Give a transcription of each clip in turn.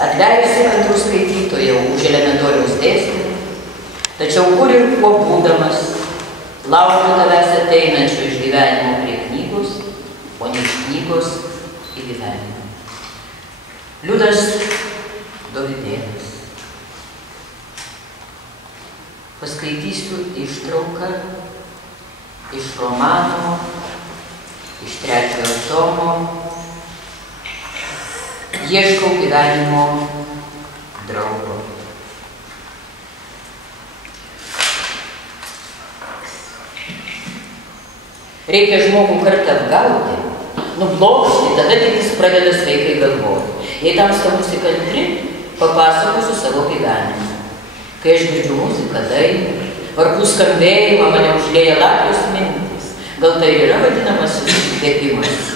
Atleisti kantrų skaitytojau už elementoriaus dėstymą, tačiau kur ir kuo būdamas, laukiu tavęs ateinančio iš gyvenimo prie knygos, o ne iš knygos į gyvenimą. Liudas Dovydėnas. Paskaitysiu ištrauką iš romano, iš 3 tomo Ieškau gyvenimo draugo. Reikia žmogų kartą apgauti, nublokšti, tada tik jis pradeda sveikai galvoti. Jei tamsta būsi kantri, papasakosiu savo gyvenimą. Kai aš girdžiu muziką, dainą, varpų skambėjimą, mane užlieja lakios mintis. Gal tai yra vadinamasis įkvėpimas?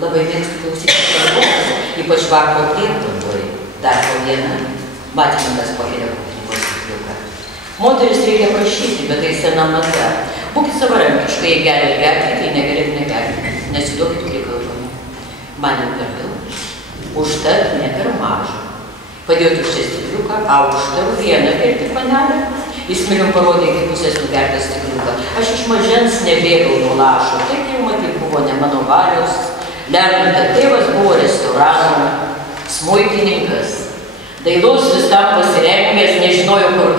Labai mėgstu klausyti kalbos, ypač vakaro prietvandoje. Dar po vieną, matininkas pakelia knygos stikliuką. Moteris reikia prašyti, bet tai sena mada. Būkit savarankiškai, jei gerit gerti, tai negerit negerti. Nesiduokit prikalbami. Man jau per daug. Užtat ne per mažą. Padėjau tuščią stikliuką, aukštą, vieną gerti panelę. Jis milim parodė iki pusės nugertą stikliuką. Aš iš mažens nebėgau nuo lašo. Taip jau matyt buvo ne mano valios. Lemia, kad tėvas buvo restorano smuikininkas. Dailus viskam pasirengęs, nežinojo, kur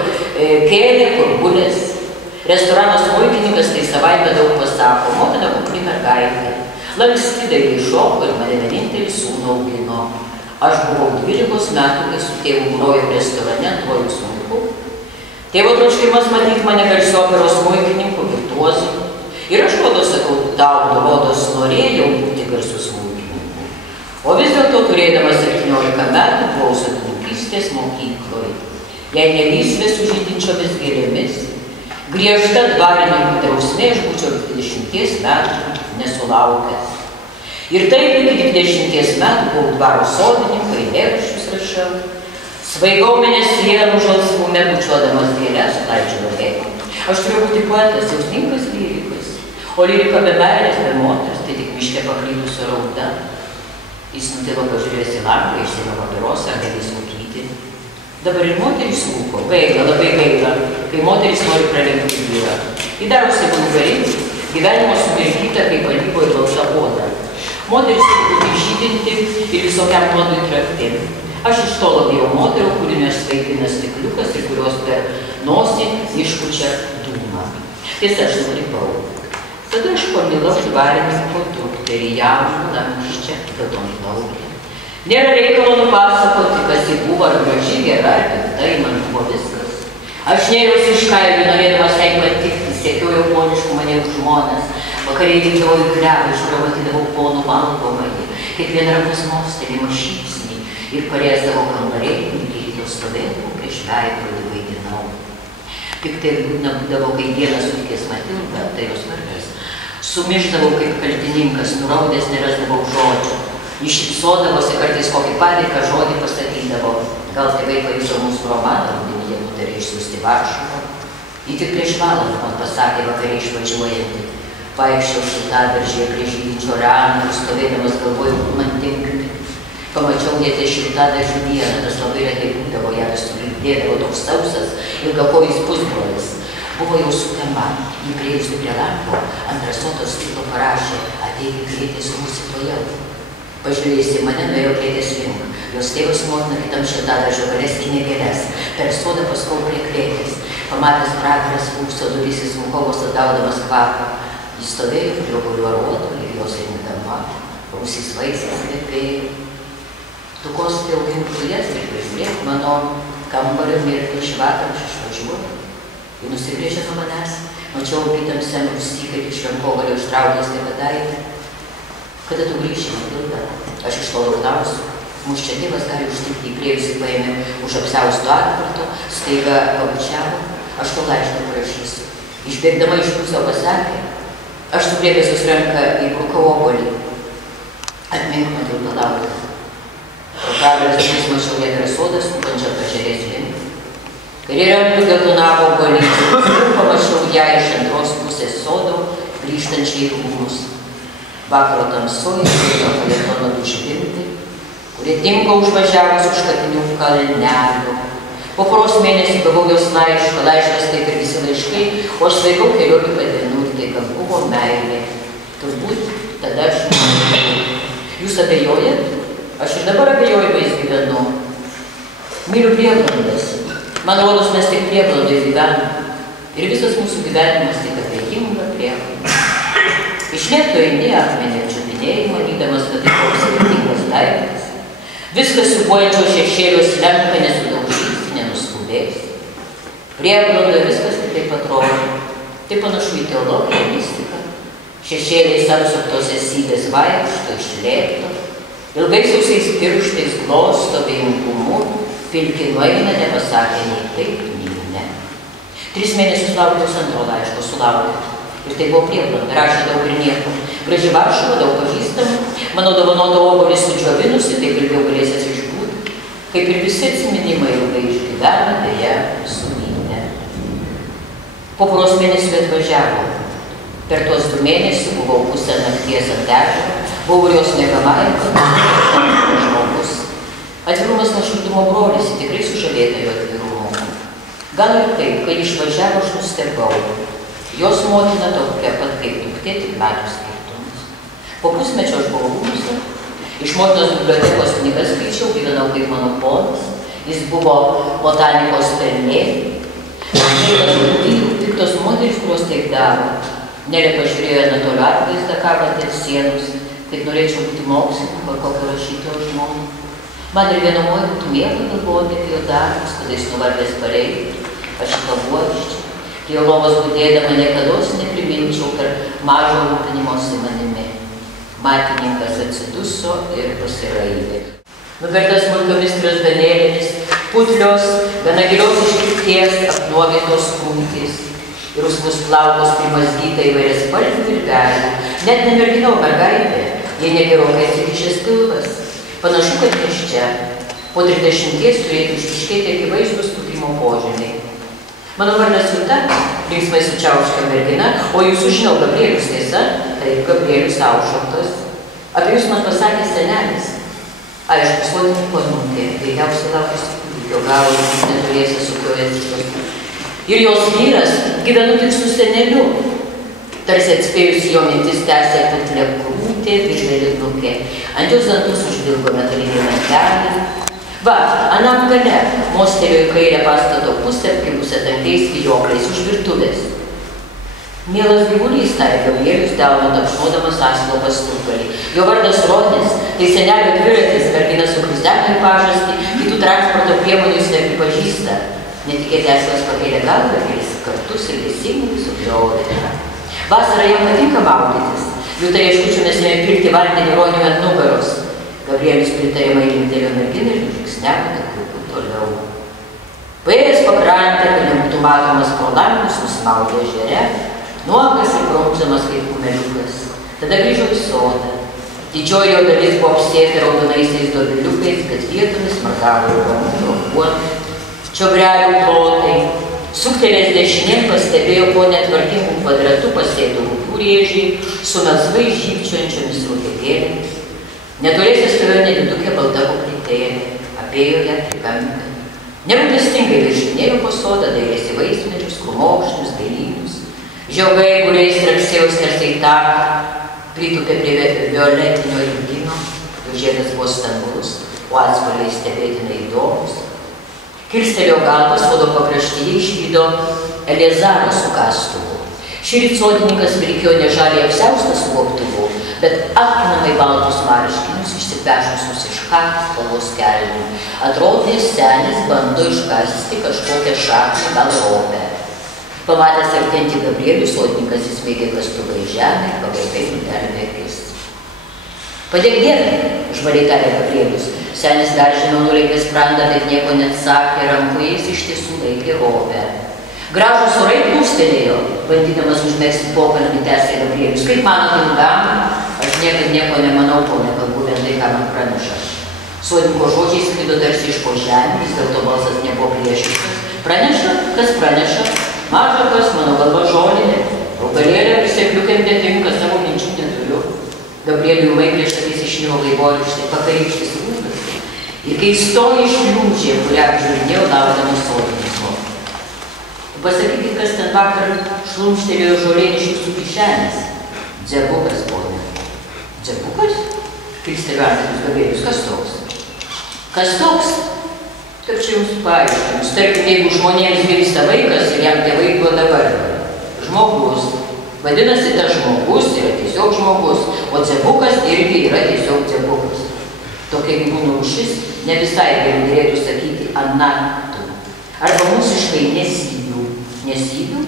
kėlė, kur gulės. Restorano smuikininkas tai savaime daug pasako. Motina kukli mergaitė. Lanksti dailiai šoko ir mane vienintelį sūnų augino. Aš buvau 12 metų, kai su tėvu grojau restorane, grojau smuiku. Tėvo troškimas matyti mane garsiu operos smuikininku, virtuozu. Ir aš rodo sakau, tau rodos norėjau būti garsiu smuikininku. O vis dėlto turėdamas 17 metų buvau sodininkystės mokykloje. Jei nelysvė su žydinčiomis gėlėmis, griežta dvarininkų drausmė aš būčiau 20 metų nesulaukęs. Ir taip iki 20 metų buvau dvaro sodininkai, eilėraščius rašiau. Svaigau mėnesienų žalsvume, bučiuodamas gėles, klaidžiu lėkų. Aš turiu būti poetas, jausmingas lyrikas. O lyrika be meilės, be moters, tai tik miške paklydusio rauda. Jis nutilo pažiūrėjęs į langą, išsėmė papirosą, galės rūkyti. Dabar ir moteris rūko, gaila, labai gaila, kai moteris nori pralenkti vyrą. Ji darosi vulgari, gyvenimo sumirkyta, kaip alyvo į baltą odą. Moteris turi būti žydinti ir visokiam nuodui trakti. Aš iš tolo bijau moterų, kurios svaigina stikliukas ir kurios per nosį išpučia dūmą. Tiesa, aš nuripau. Tada aš pamilau dvarininko dukterį, jauną, lankščią, geltonplaukę. Nėra reikalo nupasakoti, kas ji buvo, ar graži, gera, ar piktai, man buvo viskas. Aš nėriausi iš kailių, norėdamas jai patikti, siekiau jauponiškų manierių žmones. Vakariai vykdavau į klevą, iš kurio matydavau ponų valgomąjį, kiekvieną rankos mostelėjimą šypsnį ir parėsdavau kambarėlį, lygiai stovėdavau prieš veidrodį vaidinau. Piktai liūdna būdavo, kai dieną sutikęs Matildą, tai jos vardas. Sumišdavau kaip kaltininkas, nuraudęs nerasdavau žodžių. Jis šypsodavosi, kartais kokį padėką žodį pasakydavo. Gal tėvai pajuto mūsų romaną, rudenį jie nutarė išsiųsti Varšuvą. Ji tik prieš valandą man pasakė vakare išvažiuojantį. Vaikščiau šiltaberžėje prie žydinčio ramo ir stovėdamas galvojau, man tinkti. Pamačiau vietę šiltaberžį dieną, tas labai retai būdavo, ją vis sulipdėdavo toks sausas, ilgakojis pusbrolis. Buvo jau sutema, jį priejusi prie lango, ant rasotos stiklo parašė, ateik Klėtės rūsį tuojau. Pažiūrėjusi mane, nuėjo Klėtės link. Jos tėvas motina kitam šiltaberžio gale skynė gėles. Per sodą paskau prie Klėtės. Pamatęs pragaras ūkso durys įsmuko, atgaudamas kvapą. Jis stovėjo prie obuolių aruodo ir jos rinkdama. Rūsys vaisiais kvepėjo. Tu kosti augink dujas ir prižiūrėk mano kambario mirklį šį vakarą aš išvažiuoju. Ji nusigrėžė nuo manęs, mačiau kitamsiam rūsy, kaip iš rankogalio ištraukęs tėvadaitį. Kada tu grįši, Matilda? Aš iš tolo klausiu. Mūsų čia tėvas gali užtikti, įpriejusi paėmė už apsiausto atvarto, staiga pabučiavo. Aš to laišką parašysiu. Išbėgdama iš pusio pasakė, aš sugrėbėsius ranką įbrukau obuolį. Atmink, Matilda, laukia. Pro pragarės duris mačiau ją drąsodą, skubančią pažerės link. Kairė ranką geltonavo obuolį, ir pamačiau ją iš antros pusės sodo, grįžtančiai į rūmus. Vakaro tamsoje, sėdo palėtono du žibintai, kurie dingo užvažiavus už kapinių kalnelių. Po poros mėnesių gavau jos laišką, laiškas taip ir visi laiškai, o aš svaigau 14 dienų ir tai, kad buvo meilė. Turbūt tada aš nežinau. Jūs abejojat? Aš ir dabar abejojimais gyvenu. Myliu prieblandas. Man rodos, mes tik prieblandoje gyvename. Ir visas mūsų gyvenimas tik abejinga prieblanda. Iš lėto eini akmenį čiupinėjimo, lydamas, kad tai koks vertingas daiktas. Viskas siūbuojančio šešėlio slenka, nesudaužysi, nenuskubėsi. Prieblandoje viskas taip atrodo. Tai panašu į teologiją, mistiką. Šešėliais apsuptos esybės vaikšto, iš lėto. Ilgais sausiais pirštais glosto abejingumu, pilki nueina, nepasakė nei taip, nei ne. 3 mėnesius laukiau antro laiško, sulaukiau. Ir tai buvo prieblanda, rašė daug ir nieko. Graži Varšuva, daug pažįstamų, mano dovanota obuolį sudžiovinusi, taip ilgiau galėsės išbūti. Kaip ir visi atsiminimai ilgai išgyvena, beje, sumynė. Po poros mėnesių atvažiavo. Per tuos 2 mėnesių buvau pusę nakties ant ežero, buvau ir jos mėgamajam, kad žmogus. Atvirumas nuoširdumo brolis, tikrai sužavėta jo atvirumu. Gal ir taip, kai išvažiavo, aš nustebau. Jos motina tokia pat kaip duktė, tik metų skirtumas. Po pusmečio aš buvau rūmuose, iš motinos bibliotekos knygas skaičiau, gyvenau kaip mano ponas, jis buvo botanikos pelnė. Piktos moterys, kurios taip daro. Nelė pažiūrėjo netoliu atvaizdą, kabant ant sienos, kaip norėčiau būti mokslininko ar kokio rašytojo žmonių. Man ir vienamoji būtų miela galvoti apie jo darbus, kada jis nuvargęs pareigų, aš kabuoščiau. Prie lovos budėdama niekados nepriminčiau per mažo rūpinimosi manimi. Matininkas atsiduso ir pasiraidė. Nubertas smulkiomis strazdanėlėmis, putlios, gana gilios iškirpties, apnuogytos krūtys. Ir rusvus plaukus primazgyta įvairias spalvių virvelių. Net ne mergina, o mergaitė, jei negerokai atsikišęs pilvas. Panašu, kad iš čia. Po 30 turėtų išryškėti akivaizdūs pūtimo požymiai. Mano vardas Juta, linksmai sučiauška mergina, o jūsų žinau Gabrielius, tiesa? Taip, Gabrielius Aušrotas. Apie jūs man pasakė senelis. Aišku, sodininko anūkė, veikiausiai laukusi kūdikio, gal neturėsi sukiojantis. Ir jos vyras gyvenu tik su seneliu. Tarsi atspėjusi jo mintis tęsė putlė krūtė, virvelinukė. Ant jos dantus užvilgo metalinį lankelį. Va, anam gale mostelėjo į kairę pastato pusę, apkibusią tankiais vijokliais už virtuvės. Mielas gyvulys, tarė Gabrielius, delnu tapšnodamas asilo pasturgalį. Jo vardas Rodnis, tai senelio dviratis, mergina su kruzdelio ir pažastį, kitų transporto priemonių jis nepripažįsta. Netikėtai asilas pakėlė galvą, kelis kartus ir teisingai subliovė. Vasarą jam patinka maudytis. Juta ieškučių mes ėmė pirkti vandenį Roniui ant nugaros. Gabrielius pritarimai rimtelio merginą ir nužingsneko nekrūpų toliau. Paėjęs pakrantę, kad nebūtų matomas pro langus, nusmaudė ežere, nuogas ir prunksamas kaip kumeliukas. Tada grįžo į sodą. Didžioji jo dalis buvo apsėta raudonaisiais dobiliukais, kad vietomis margavo rokuotų, čiobrelių plotai. Suktelės dešinėn pastebėjo po netvarkingų kvadratų pasėtų rūpų rėžį su melsvai žybčiojančiomis rūkėtėlėmis. Netoliese stovėjo nedidukė balta koplytėlė, apėjo ją trikampę. Nerūpestingai viršinėjo po sodą, dairėsi vaismedžius, krūmokšnius, dailynus. Žiogai būriais traksėjo skersai taką, pritūpė prie violetinio ilgino, jo žiedas buvo stambus, o atspalviai stebėtinai įdomus. Kirstelėjo galvą, sodo pakraštyje išvydo Eliezarą su kastuvu. Šįryt sodininkas vilkėjo ne žaliai apsiaustą su gobtuvu, bet akinamai baltus marškinius išsipešusius iš kaktos spalvos kelnių. Atrodė, senis bando iškasti kažkokią šaknį, gal ropę. Pamatęs artėjantį Gabrielių, sodininkas įsmeigė kastuvą į žemę ir pagaitai nudelbė akis. Padėk Dievui, žvaliai tarė Gabrielius. Senis dar žinau nuleikė sprandą, bet nieko neatsakė, rankoje jis iš tiesų laikė ropę. Gražūs orai plūstelėjo, bandydamas užmegzti pokalbį, tęsė Gabrielius. Kaip manote, ilgam? Aš niekad nieko nemanau, kol nekalbu vien tai, ką man praneša. Sodininko žodžiai skrido tarsi iš po žemės, vis dėlto balsas nebuvo priešiškas. Praneša? Kas praneša? Maža kas, mano galva žolinė. Augalėlė prisekliukėm netinka, savo minčių neturiu. Gabrieliui ūmai prieš akis išniro vaivorykštė, vakarykštis rūdas. ir keistoji šliūžė, kurią apžiūrinėjau laukdamas sodininko. Pasakykit, kas ten vakar šlumštelėjo žolėn iš jūsų kišenės. Dzebukas, ponė. Dzebukas? Kilstelio Angelis Gabrielius, kas toks? Kas toks? Kaip čia jums paaiškins? Tarkim, jeigu žmonėms gimsta vaikas ir jam tėvai duoda vardą. Žmogus. Vadinasi, tas žmogus yra tiesiog žmogus, o dzebukas irgi yra tiesiog dzebukas. Tokia gyvūnų rūšis ne visai dėlėtų sakyti anatų. Arba mūsiškai nesybių. Nesybių?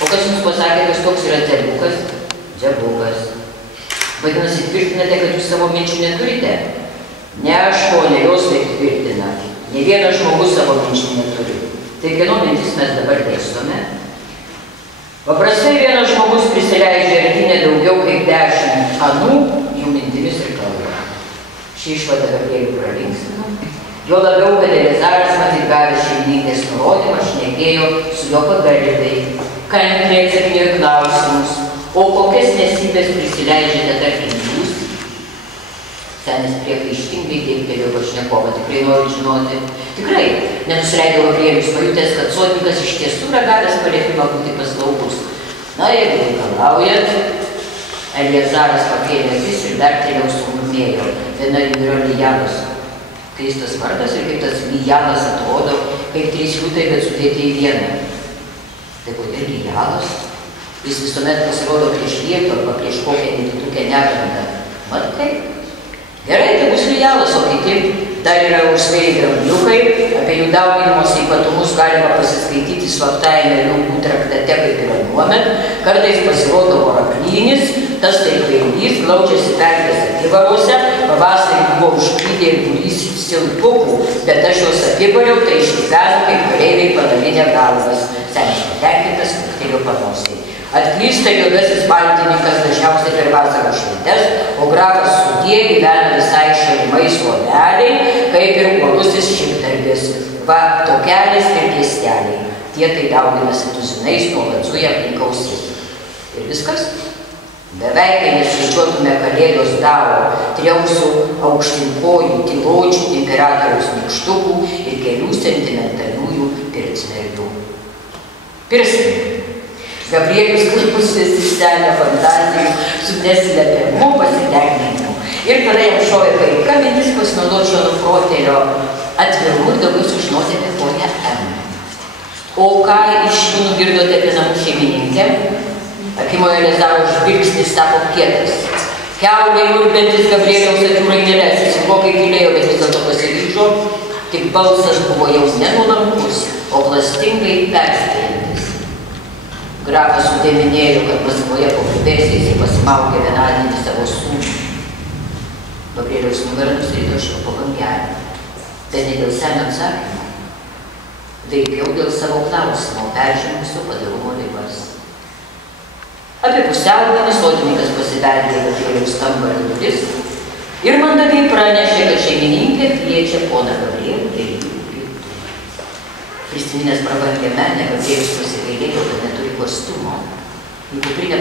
O kas jums pasakė, kas toks yra dzebukas? Dzebukas. Vadinasi, tvirtinate, kad jūs savo minčių neturite? Ne aš, ponė, jos taip tvirtina. Ne vienas žmogus savo minčių neturi. Tai kieno mintis mes dabar dėstome? Paprastai vienas žmogus prisileidžia artinę daugiau kaip 10 anų, jų mintimis ir kalba. Šį išvadą Gabrielių pralinksmino. Jo labiau, kad Elezaras matyt gavęs šeimininkės nurodymą, šnekėjo su jo pagarbiai, kantriai atsakinėjo klausimus, o kokias nesybės prisileidžiate tarkim jūs? Senis priekaištingai dėbtelėjo pašnekovą, tikrai noriu žinoti. Tikrai, nenusileido Gabrielius, pajutęs, kad sodininkas iš tiesų yra gavęs paliepimą būti paslaugus. Na, jeigu reikalaujat, Elezaras pakėlė akis ir dar toliau sumurmėjo. Viena jų yra Lijanas. Keistas vardas ir kaip tas Lijanas atrodo, kaip 3 liūtai, bet sudėti į vieną. Tai kodėl Lijanas? Jis visuomet pasirodo prieš lietų arba prieš kokią nedidukę negandą. Mat kaip? Gerai, tai bus Lijanas, o kiti dar yra užsvėjai drambliukai. Apie jų dauginimosi ypatumus galima pasiskaityti slaptajame Liūkų traktate, kaip ir anuomet. Kartais pasirodo voraklynis, tas tai kvailys, glaudžiasi pelkės akivaruose. Pavasarį buvo užklydę ir būrys silpukų, bet aš juos apibariau, tai išgyveno, kaip kareiviai padalinę galvas. Senis patenkintas, kuktelio panosiai. Atklysta juodasis baltininkas dažniausiai per vasaros šventes, o grafas Sudie gyvena visai šalimais uoleliai, kaip ir uolusis šimtarbis. Va, tokelis ir piesteliai. Tie tai dauginasi tuzinais, nuolat zuja aplink ausis. Ir viskas. Beveik, kai nesužduotume kalėdos daro, triausų aukštinkojų, tyločių, imperatoriaus nykštukų ir kelių sentimentaliųjų pircmergių. Pircmergių. Gabrielius klausėsi senę fantazijų su neslėpimu pasitenkinimu. Ir tada jam šovė paika mintis pasinaudoti šio nuprotėlio atvirumu ir daugiau sužinoti apie ponę M. O ką iš jų nugirdote apie namų šeimininkę? Akimojo Elezaro žvilgsnis tapo kietas. Kiauliai urbentis Gabrieliaus akių raideles, jis ilgokai tylėjo, bet vis dėlto pasiryžo, tik balsas buvo jau nenuolankus, o klastingai perspėjantis. Grafas sudėminėjo, kad Maskvoje po pribėsiais jį pasimaugė vienadienį savo sūnų. Gabrieliaus nugarą nusirito šilpo bangelį, bet ne dėl senio atsakymo, veikiau dėl savo klausimo, peržengusio padarumo ribas. Apie pusiaudienį sodininkas pasibeldė į Gabrieliaus kambario duris ir mandagiai pranešė, kad šeimininkė kviečia poną Gabrielių dėlių pietų. Prisiminęs prabangią menę, Gabrielius pasigailėjo, kad neturi kostiumo. Į kuprinę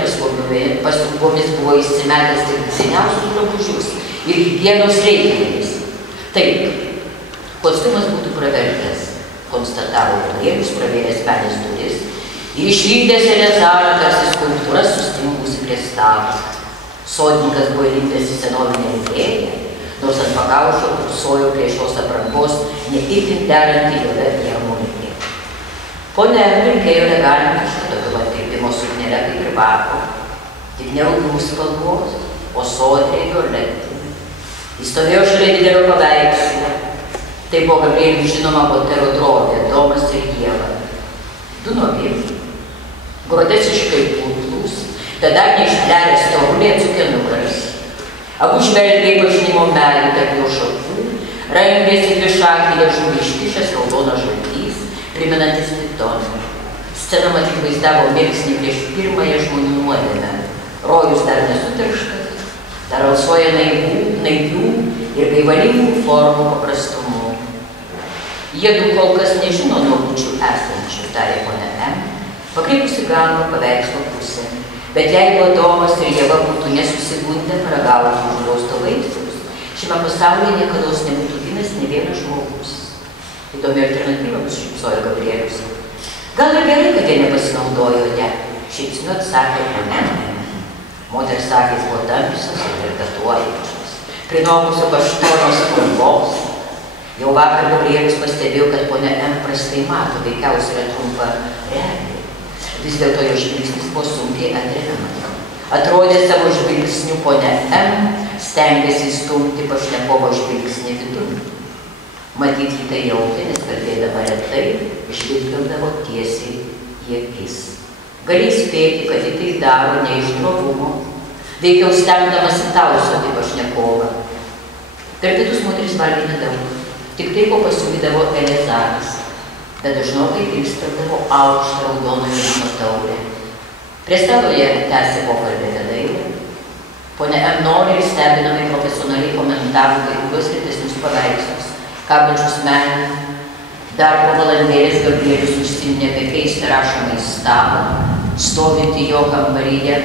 paslaugomis buvo įsimetęs tik seniausius drabužius ir higienos reikmenys. Taip, kostiumas būtų pravertęs, konstatavo Gabrielius, pravėręs menės duris ir išvykdęs Elezarą tarsi skulptūra sustingusi prie stalo. Sodininkas buvo įlipęs į senovinę livrėją, nors ant pakaušio pūpsojo prie šios aprangos ne itin derantį juodą jarmulinį. Pone vilkėjo elegantišką tokio atkreipimo suknelę kaip ir vakar, tik ne rugių spalvos, o sodriai violetinė. Jis stovėjo šalia didelio paveikslo. Tai buvo Gabrieliui žinoma Voltero drobė, Domas ir Ieva. Du nuogi, grotesiškai putlūs, bet dar neišpleręs storuliai atsukė nugaras. Abu žvelgė į pažinimo medį tarp jo šakų, rangėsi dvišakį liežuvį iškišęs raudonas žaltys, primenantis pitoną. Scena matyt vaizdavo mirksnį prieš pirmąją žmonių nuodėmę. Rojus dar nesutirštas, dar alsuoja naivių ir gaivalingų formų paprastumu. Jiedu kol kas nežino nuogučių esančių, tarė ponia M, pakreipusi galvą paveikslo pusę. Bet jeigu Adomas ir Ieva būtų nesusigundę paragauti uždrausto vaisiaus, šiame pasaulyje niekados nebūtų gimęs nė vienas žmogus. Įdomi alternatyva nusišypsojo Gabrielius. Gal ir gerai, kad jie nepasinaudojo ją. Šypsniu atsakė ponia. Moters akys buvo tamsios ir verpetuojančios, prinokusio baštonos spalvos. Jau vakar Gabrielius pastebėjo, kad ponia M prastai mato, veikiausiai yra trumpa realiai. Vis dėlto jo žvilgsnis buvo sunkiai atremiamas. Atrodė savo žvilgsnių ponia M, stengėsi įstumti pašnekovo žvilgsnį vidun. Matyt, jį tai jautė, nes kalbėdama retai, žvilgdavo tiesiai į akis. Gali spėti, kad jį tai daro ne iš drovumo, veikiau stengdamasi tausoti pašnekovą. Per pietus moteris valgė nedaug, tik tai, ko pasiūlydavo Elezaras, bet dažnokai kilsteldavo aukštą raudonojo vyno taurę. Prie stalo jie tęsė pokalbį apie dailę. Ponia M noriai stebinamai profesionaliai komentavo kai kuriuos retesnius paveikslus, kabančius menį. Dar po valandėlės Gabrielius užsiminė apie keistą rašomą į stalą, stovintį jo kambaryje.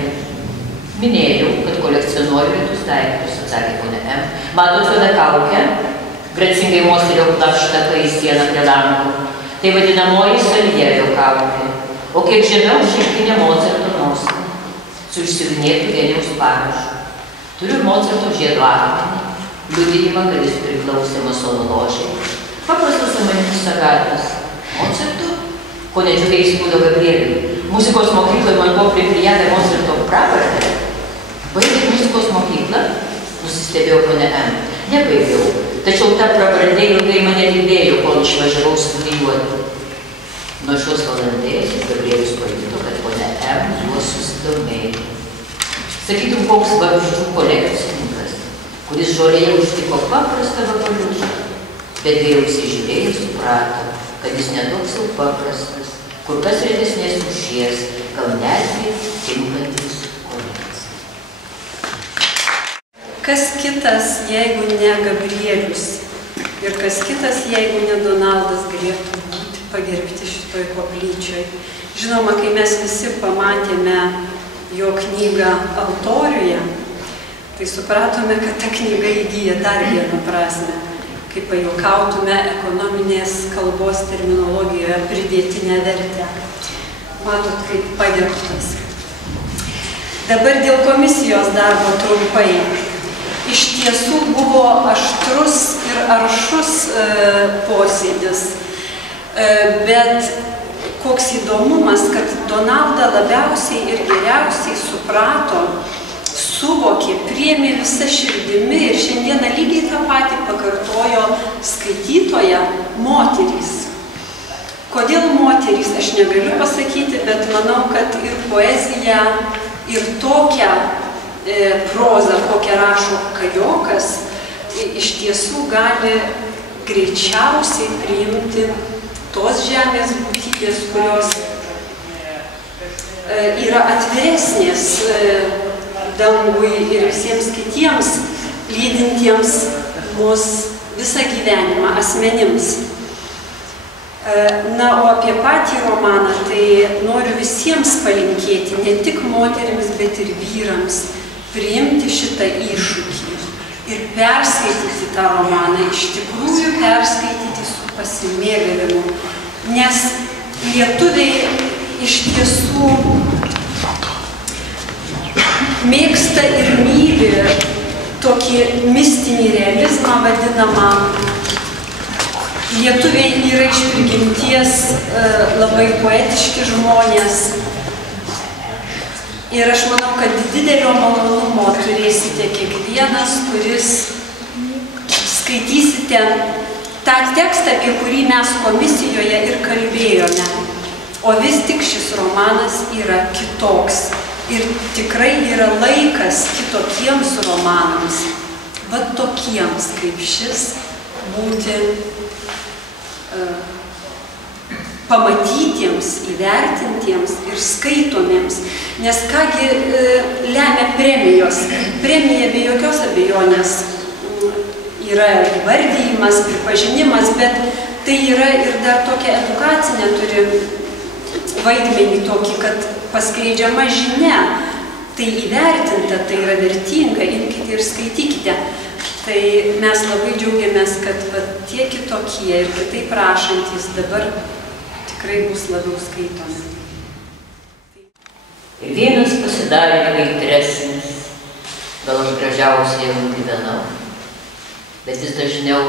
Minėjau, kad kolekcionuoju retus daiktus, atsakė ponia M. Matot vieną kaukę? Gracingai mostelėjo plaštaka į sieną prie lango. Tai vadinamoji Saljerio kaukė. O kiek žemiau šilkinė Mocarto nosinė, su išsiuvinėtu geniaus parašu. Turiu Mocarto žiedo akmenį, liudijimą, kad jis priklausė masonų ložei. Paprastas amaninis sagatas. Mocarto? Ko nedžiugiai įspūdo Gabrieliui. Muzikos mokykloje man buvo priklijavę Mocarto pravardę. Baigėt muzikos mokyklą? Nusistebėjo ponia M. Nebaigiau, tačiau ta pravardė ilgai mane lydėjo, kol išvažiavau studijuoti. Nuo šios valandėlės Gabrielius pajuto, kad ponia M juo susidomėjo. Sakytum, koks vabzdžių kolekcininkas, kuris žolėje užtiko paprastą vabaliuką, bet vėl įsižiūrėjai suprato, kad jis netoks jau paprastas, kur kas retesnės rūšies, gal netgi tinkantis kolekcijai. Kas kitas, jeigu ne Gabrielius, ir kas kitas, jeigu ne Donaldas, galėtų būti pagerbti šitoj koplyčioj. Žinoma, kai mes visi pamatėme jo knygą Altoriuje, tai supratome, kad ta knyga įgyja dar vieną prasmę, kaip pajuokautume ekonominės kalbos terminologijoje pridėtinę vertę. Matot, kaip pagerbtas. Dabar dėl komisijos darbo trumpai. Iš tiesų buvo aštrus ir aršus posėdis, bet koks įdomumas, kad Donaldą labiausiai ir geriausiai suprato, suvokė, priėmė visą širdimi ir šiandieną lygiai tą patį pakartojo skaitytoja moterys. Kodėl moterys, aš negaliu pasakyti, bet manau, kad ir poezija, ir tokią prozą, kokią rašo Kajokas, iš tiesų gali greičiausiai priimti tos žemės būtybės, kurios yra atviresnės dangui ir visiems kitiems lydintiems mus visą gyvenimą asmenims. Na, o apie patį romaną, tai noriu visiems palinkėti, ne tik moterims, bet ir vyrams, priimti šitą iššūkį ir perskaityti tą romaną, iš tikrųjų perskaityti su pasimėgavimu, nes lietuviai iš tiesų mėgsta ir myli tokį mistinį realizmą vadinamą. Lietuviai yra iš prigimties labai poetiški žmonės. Ir aš manau, kad didelio malonumo turėsite kiekvienas, kuris skaitysite tą tekstą, apie kurį mes komisijoje ir kalbėjome. O vis tik šis romanas yra kitoks. Ir tikrai yra laikas kitokiems romanams, va tokiems kaip šis, būti pamatytiems, įvertintiems ir skaitomiems. Nes kągi lemia premijos. Premija be jokios abejonės yra įvardijimas, pripažinimas, bet tai yra ir dar tokia edukacinė turi vaidmenį tokį, kad paskleidžiama žinia, tai įvertinta, tai yra vertinga, imkite ir skaitykite. Tai mes labai džiaugiamės, kad tie tie kitokie ir kitaip rašantys dabar tikrai bus labiau skaitomi. Ir vienas pasidarė kaitresnis, gal aš gražiausiai jau gyvenau, bet vis dažniau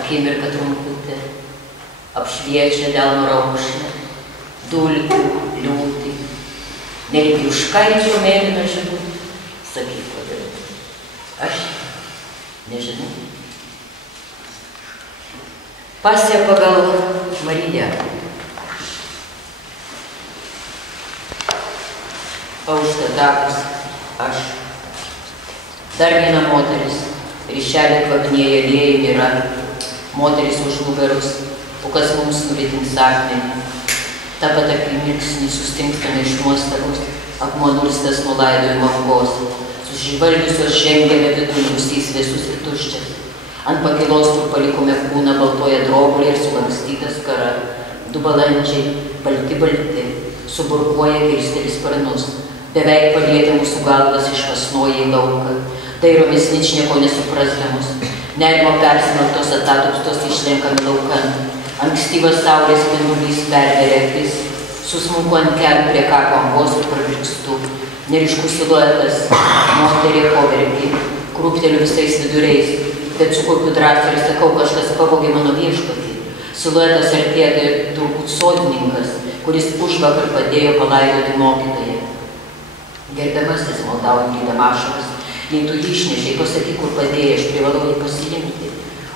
akimirka trumputė apšviečia delno raukšlę, dulkių, liūtį, nelgi užkaičio mėlyną žibutį, sakyk kodėl. Aš nežinau. Pasija pagal Mariją. Aušta takas, aš. Dar viena moteris, ryšelė kvapnėja lėjai nėra, moteris už nugarus, o kas mums nuritins akmenį. Ta pat akimirksnį sustingstame iš nuostabos, akmuo nurstas nuo laidojimo angos, susižvalgiusios žengėme vidun rūsys vėsus ir tuščias. Ant pakilos, kur palikome kūną, baltoje drobulė ir sulankstytas kara. Du balandžiai, balti, suburkuoja kirstelis sparnus. Beveik palietė mūsų galvas išvasnoja į lauką, dairomis ničnieko nesuprasdamus, nerimo persimeltos atatupstos išlenkami laukan, ankstyvas saulės spindulys perveria akis, susmunku ant kelių prie kapo angos ir pravirkstu, neriškus siluetas, moterė kovergi, krūpteliu visais viduriais, bet su kokiu drąsiu ir sakau, kažkas pavogė mano viešpatį. Siluetas artėja ir turbūt sodininkas, kuris užvakar padėjo palaidoti mokytoją. Gerbiamasis, maldauju, lydama ašaras, jei tu jį išnešiai, pasakyk, kur padėjai, aš privalau jį pasiimti.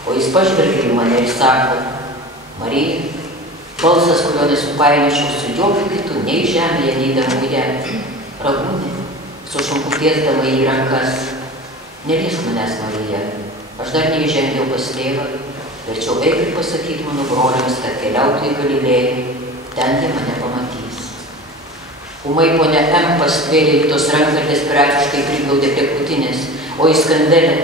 O jis pažvelgia į mane ir sako, Marija, balsas, kurio nesupainiočiau su jokiu kitu, nei žemėje, nei danguje. Ragūnė, su šunku tiesdama į rankas, neliesk manęs, Marija, aš dar neįžengiau pas tėvą, verčiau eik ir pasakyk mano broliams, kad keliautų į Galilėją, ten jie mane pamatys. Ūmai ponia M pastvėrė į tos rankartės praktiškai priglaudė prie krūtinės, o į skandelę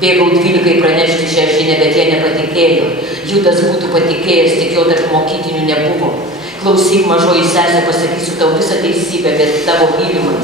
bėgau 12 pranešti šią žinią, bet jie nepatikėjo. Judas būtų patikėjęs, tik jo tarp mokytinių nebuvo. Klausyk, mažoji sesė, pasakysiu tau visą teisybę apie tavo mylimą,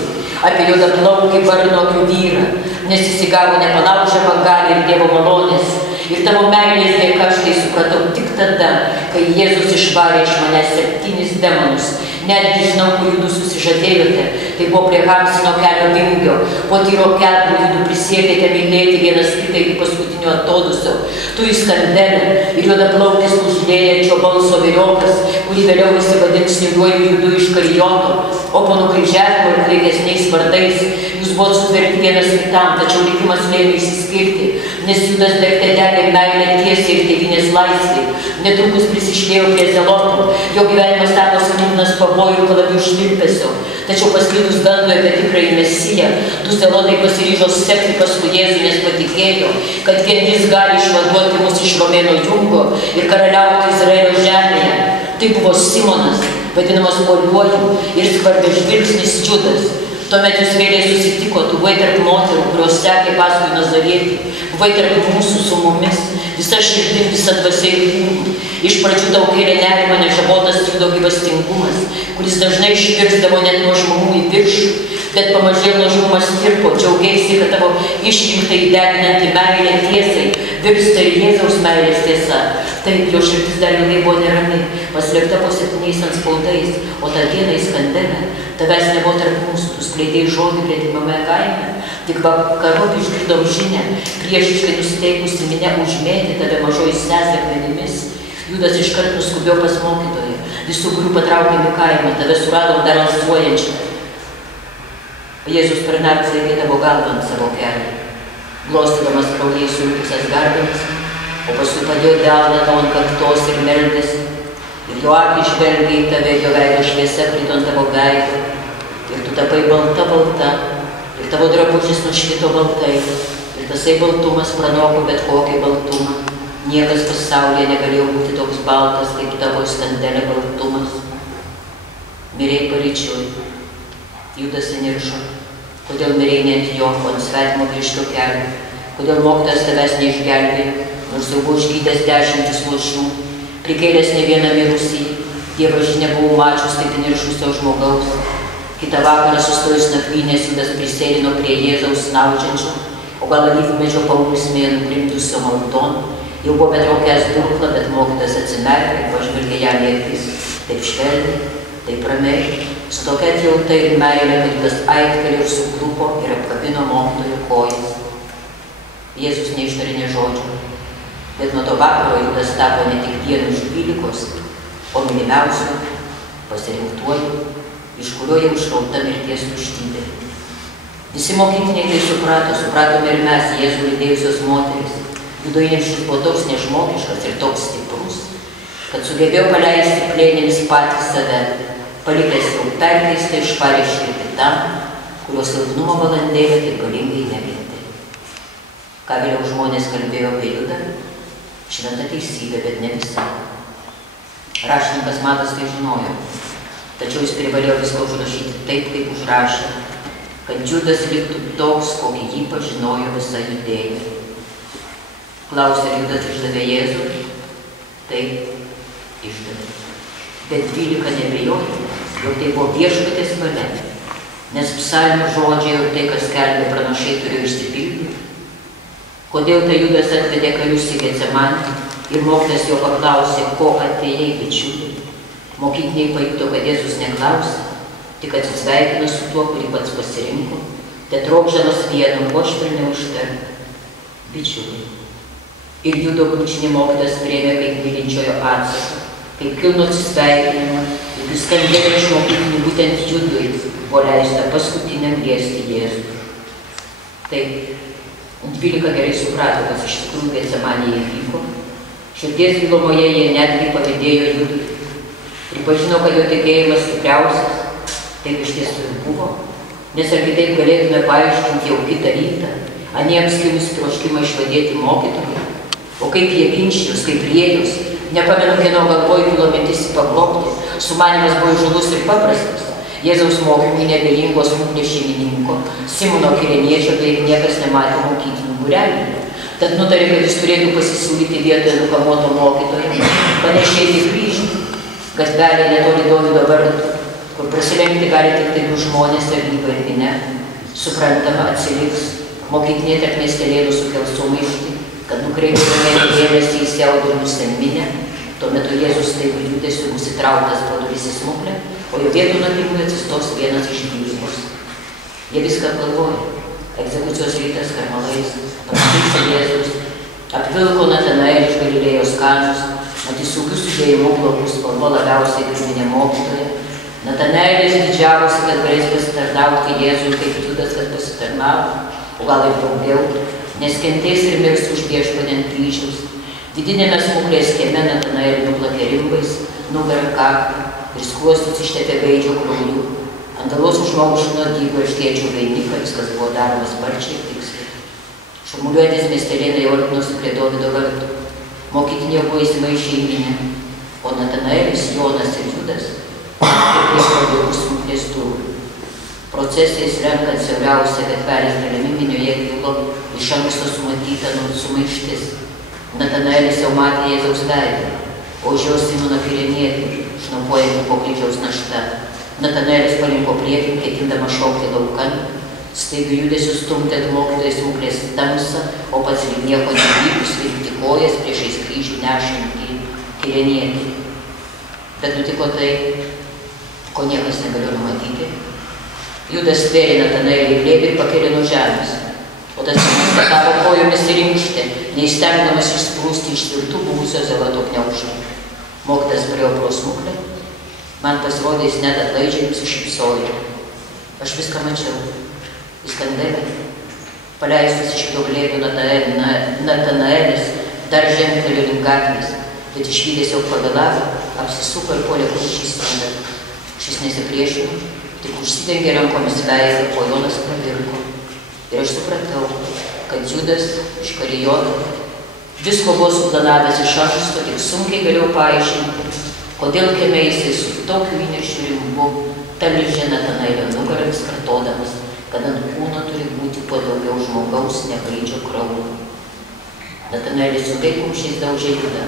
apie juodaplaukį barnokių vyrą, nes jis įgavo nepalaužiamą galią ir Dievo malonės. Ir tavo meilės dėka aš tai supratau tik tada, kai Jėzus išvarė iš manęs 7 demonus. Netgi žinau, kur judu susižadėjote, tai buvo prie Hamsino kelio vingio, po Tyro kelio judu prisiekėte mylėti vienas kitą iki paskutinio atodusio. Tu į skandelę ir juodaplaukis užlėjančio balso vyriokas, kurį vėliau įsivadins lygiuoju judu iš Karijoto, o po nukryžiavimo ir greitesniais vardais jūs buvot sutverti vienas kitam, tačiau likimas lėmė išsiskirti, nes Judas degte degė meilę tiesiai ir tėvynės laisvei. Netrukus prisišlėjo prie zelotų, jo gyvenimas tapo sklidinas pavojų kalavių švilpesio. Tačiau pasklidus gandui apie tikrąjį Mesiją, du zelotai pasiryžo sekti paskui Jėzų, nes patikėjo, kad vien jis gali išvaduoti mus iš Romėno jungo ir karaliauti Izraelio žemėje. Tai buvo Simonas, vadinamas Uoliuoju, ir skvarbiažvilgsnis Judas. Tuomet jūs vėliai susitiko, tu buvai tarp moterų, kurios sekė paskui Nazarietį, buvai tarp mūsų su mumis, visa širdim, visa dvasia ir kūnu. Iš pradžių tau kėlė nerimą nežabotas Judo gyvastingumas, kuris dažnai išvirzdavo net nuožmumų į viršų, bet pamažėl nuožmumas tirpo, džiaugiaisi, kad tavo išrinktai deginanti meilė tiesai virsta ir Jėzaus meilės tiesa. Taip, jo širdis dar ilgai buvo nerami, paslėpta po 7 antspaudais, o tą dieną į skandelę tavęs nebuvo tarp mūsų, tu skleidėjai žodį gretimame kaime. Tik vakarop išgirdom žinią, priešiškai nusiteikusi minia užmėtė tave mažoji sesė akmenimis. Judas iškart nuskubėjo pas mokytoją, visų kurių patraukėm į kaimą, tave suradom dar alsuojančią. Jėzus per naktį laikė tavo galvą ant savo kelią, glostydamas kraujai sulikusias garbanas, o paskui padėjo delną tau ant kaktos ir meldėsi. Ir jo akį žvelgė į tave, jo veido šviesa krito ant tavo veido. Ir tu tapai balta, ir tavo drabužis nušvito baltai. Ir tasai baltumas pranoko bet kokį baltumą. Niekas pasaulyje negalėjo būti toks baltas, kaip tavo skandelė baltumas. Mirei paryčiui. Judas įniršo. Kodėl mirei ne ant jo, ant svetimo vyriškio kelio? Kodėl mokytojas tavęs neišgelbėjo, nors jau buvo išgydęs 10 lošių, prikėlęs ne vieną mirusį, Dievaži nebuvau mačius taip įniršusio žmogaus. Kitą vakarą sustojus nakvynės Judas prisėlino prie Jėzaus snaudžiančio, o gal alyvmedžio paūsmėje nugrimdusio maldon, Jau buvo betraukęs durklą, bet mokytojas atsimerkė ir pažvelgė jam į akis, taip švelniai, taip ramiai, su tokia atjauta ir meilė, kad Judas aiktelėjo ir suklupo ir apkabino mokytojo kojas. Jėzus neištarė nė žodžio, bet nuo to vakaro Judas tapo ne tik vienu iš 12, o mylimiausiu, pasirinktuoju, iš kurio jau išrauta mirties tuštybė. Visi mokiniai tai supratome ir mes, Jėzų lydėjusios moteris. Judo įniršis buvo toks nežmogiškas ir toks stiprus, kad sugebėjo paleisti plėnėmis patys save, palikęs jau perkeistą išparę iškirti tam, kurios silpnumo valandėlę taip galingai nekentė. Ką vėliau žmonės kalbėjo apie Judą? Šventa teisybė, bet ne visai. Raštininkas Matas tai žinojo, tačiau jis privalėjo viską užrašyti taip, kaip užrašė, kad Judas liktų toks, kokį jį pažinojo visa Judėja. Klausė, ar Judas išdavė Jėzų? Taip, išdavė. Bet 12 nebejojo, jog tai buvo viešpatės valia, nes psalmių žodžiai ir tai, kas skelbė pranašai, turėjo išsipildyti. Kodėl tai Judas atvedė karius į Getsemanį ir mokytojas jo paklausė, ko atėjai, bičiuli? Mokiniai pajuto, kad Jėzus neklausė, tik atsisveikino su tuo, kurį pats pasirinko, tetrokšdamas vienu, ko švelniau ištarti, bičiuliai. Ir Judo bučinį mokytojas priėmė kaip mylinčiojo atsaką, kaip kilnų atsisveikinimą, ir vis skambėjo iš mokinių būtent Judui buvo leista paskutiniam liesti Jėzų. Taip, 12 gerai suprato, kas iš tikrųjų Getsemanėje vyko. Širdies gilumoje jie netgi pavydėjo Judui. Pripažino, kad jo tikėjimas stipriausias, taip iš tiesų ir buvo, nes ar kitaip galėtume paaiškinti jau kitą rytą, aniems kilus troškimą išvadėti mokytojų. O kaip jie ginčijos, kaip rėjosi, nepamenu, kieno galvoj kilo mintis pagrobti, sumanymas buvo įžūlus ir paprastas. Jėzaus mokymui nebelingos smuklės šeimininko, Simono Kireniečio beveik niekas nematė mokyklinių būrelių. Tad nutarė, kad jis turėtų pasisiūlyti vietoje nukamuoto mokytojo, panešėti į kryžių, gatvelė netoli Dovydo vartų, kur prasilenkti gali tik tai du žmonės, sargyba ir minia. Suprantama, atsiliks, mokyklinė tarp miestelėnų sukels sumaištį, kad nukreiptume dėmesį į siaudrinusią minią. Tuo metu Jėzus taip judesiu bus įtrauktas pro duris į smuklę, o jo vietų nuo pirmųjų atsistos vienas iš 12. Jie viską apgalvoja. Egzekucijos rytas Karmalais, paskirsta Jėzus, apvilko Natanaelį iš Galilėjos Kanos, mat į saugius sudėjimų plaukų spalva labiausiai priminė mokytoją. Natanaelis didžiavosi, kad galės pasitarnauti Jėzui, kaip Judas, kad pasitarnavo, o gal ir daugiau, nes kentės ir mirs už viešpatį ant kryžiaus. Vidinėme smuklės kieme Natanaelį nuplakė rimbais, nugarą kaklą ir skruostus ištepė gaidžio krauju. Ant galvos užmaušino dygo erškėčio vainiką, viskas buvo daroma sparčiai ir tiksliai. Šurmuliuojantis miestelėnai artinosi prie Dovydo vartų. Mokyklinė buvo įsimaišę į minią, o Natanaelis, Jonas ir Judas prie pradėjų smuklės durų. Procesais renkant siauriausią gatvelės dalimi minioje kilo iš anksto sumatyta sumaištis. Natanaelis jau matė Jėzaus veidą, o už jo Simono Kirenietį, šnopuojantį po kryžiaus našta. Natanaelis palinko priekin, ketindama šaukti laukan, staigiu judesiu stumtė mokytojas smuklės tamsą, o pats lyg nieko nevykus vilkti kojas priešais kryžių nešantį Kirenietį. Bet nutiko tai, ko niekas negalėjo numatyti. Judas stvėrė Natanaelį į glėbį ir pakėlė nuo žemės, o tas patavo kojomis ir inkštė, neįstengdamas išsprūsti iš tvirtų buvusio zelato gniaužto. Mokytojas parėjo pro smuklę, man pasirodė, jis net atlaidžiai nusišypsojo. Aš viską mačiau. Iskandelė, paleistas iš kito glėbio Natanaelis, dar žengtelėjo link gatvės, bet išvydęs jau pavėlavo, apsisuko ir puolė kumštį į stendą. Šis nesipriešino, tik užsidengė rankomis veidą, o Jonas pravirko. Ir aš supratau, kad Judas iš Karijoto visko buvo suplanavęs iš anksto, tik sunkiai galėjau paaiškinti, kodėl kieme jisai su tokiu įniršiu rimbu talžė Natanaelio nugarą vis kartodamas, kad ant kūno turi būti kuo daugiau žmogaus negaidžio kraujo. Natanaelis ilgai kumščiais daužė Judą,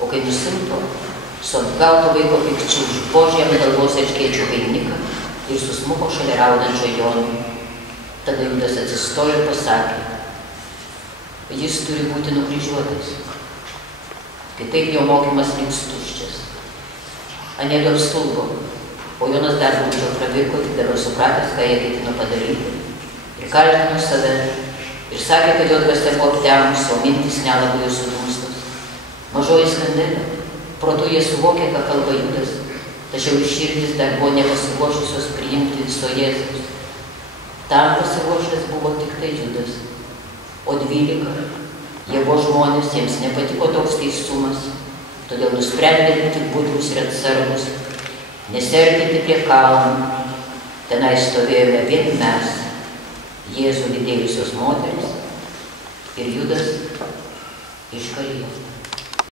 o kai nusilpo, su apgauto vaiko pykčiu užvožė ant galvos erškėčio vainiką ir susmuko šalia raudančio Jonui. Tada Judas atsistojo ir pasakė, jis turi būti nukryžiuotas. Kitaip jo mokymas liks tuščias. Aniedu apstulbo, o Jonas dar būčiau pravirko, tik dabar supratęs, ką jie ketino padaryti. Ir kaltino save. Ir sakė, kad jo dvasia buvo aptemus, o mintis nelabai jau sudrumstos. Mažoji skandalė. Protu jie suvokė, ką kalba Judas, tačiau širdis dar buvo nepasiruošusios priimti viso Jėzaus. Tam pasiruošęs buvo tik tai Judas. O 12, jie buvo žmonės, jiems nepatiko toks teisumas, todėl nusprendė būti budrūs ir atsargus, nesiartinti prie kalno. Tenai stovėjome vien mes, Jėzų lydėjusios moteris ir Judas iš Galilijos.